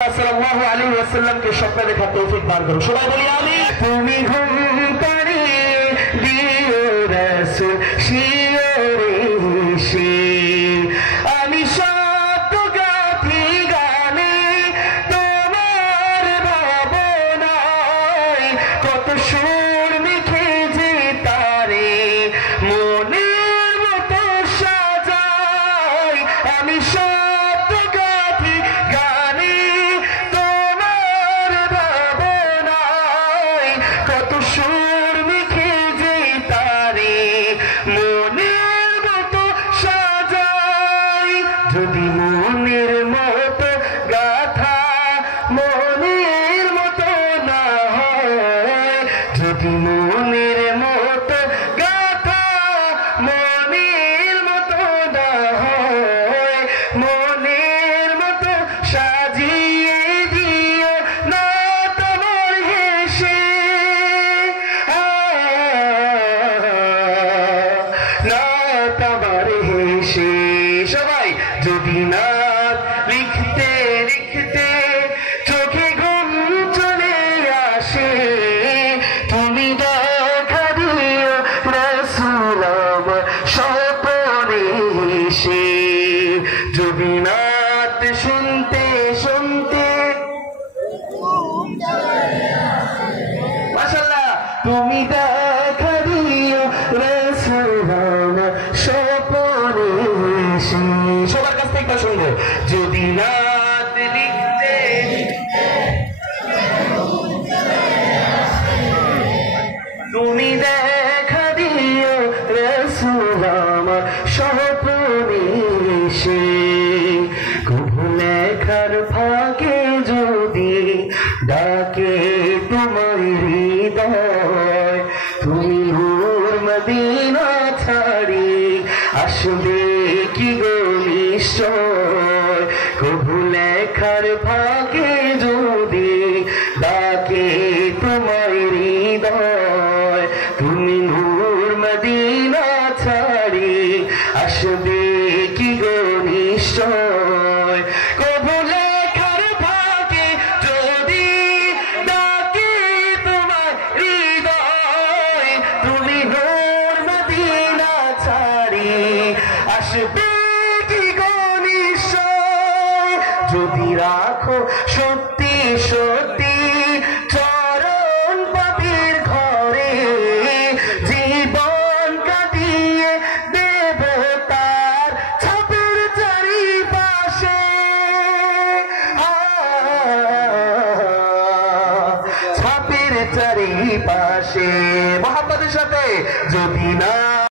সাল্লাল্লাহু আলাইহি ওয়াসাল্লামকে স্বপ্নে দেখার তৌফিক দান করুন। সবাই বলি আমিন। তুমি ঘুম পাড়িয়ে দিও রাসূল শিয়রে সে আমি শব্দ গাথি গানে তোমার ভাবনায় কত সুর মিঠে যে তারে মনের মতো সাজাই আমি শব্দ গাথি গানে কত সুর মিঠে যে তারে মনের মতো সাজাই যদি মনের মতো গাথা মনের মতো না হয় যদি মনের মতো গাথা মনের মতো না হয় মনের মতো সাজিয়ে দিও না তোমার হেসে না তোমার হেসে সবাই যদি না লিখতে লিখতে চোখে ঘুম চলে আসে তুমি দেখা দিও রাসূল আমার স্বপ্নে এসে যদি নাত শুনতে শুনতে মাশাআল্লাহ তুমি দেখা দিও রাসূল আমার স্বপ্নে এসে সবার কাছ থেকে শুনবো যদি নাত লিখতে তুমি দেখা দিও রাসূল আমার স্বপ্নে এসে কবু লেখার ফাঁকে যদি ডাকে তোমার হৃদয় তুমি নূর মদিনা ছাড়ি আসবে কি গো নিশ্চয় কবু লেখার ফাঁকে যদি ডাকে তোমার হৃদয় তুমি নূর মদিনা ছাড়ি আসবে কি গো নিশ্চয় কবু লেখার ফাঁকে যদি ডাকে তোমার হৃদয় তুমি নূর মদিনা ছাড়ি আসবে কি গো নিশ্চয় যদি রাখো সত্যি সত্যি চরণ পাপীর ঘরে জীবন কাটিয়ে দেব তার ছাপের চারিপাশে ছাপের চারিপাশে মোহাম্মদের সাথে যদি না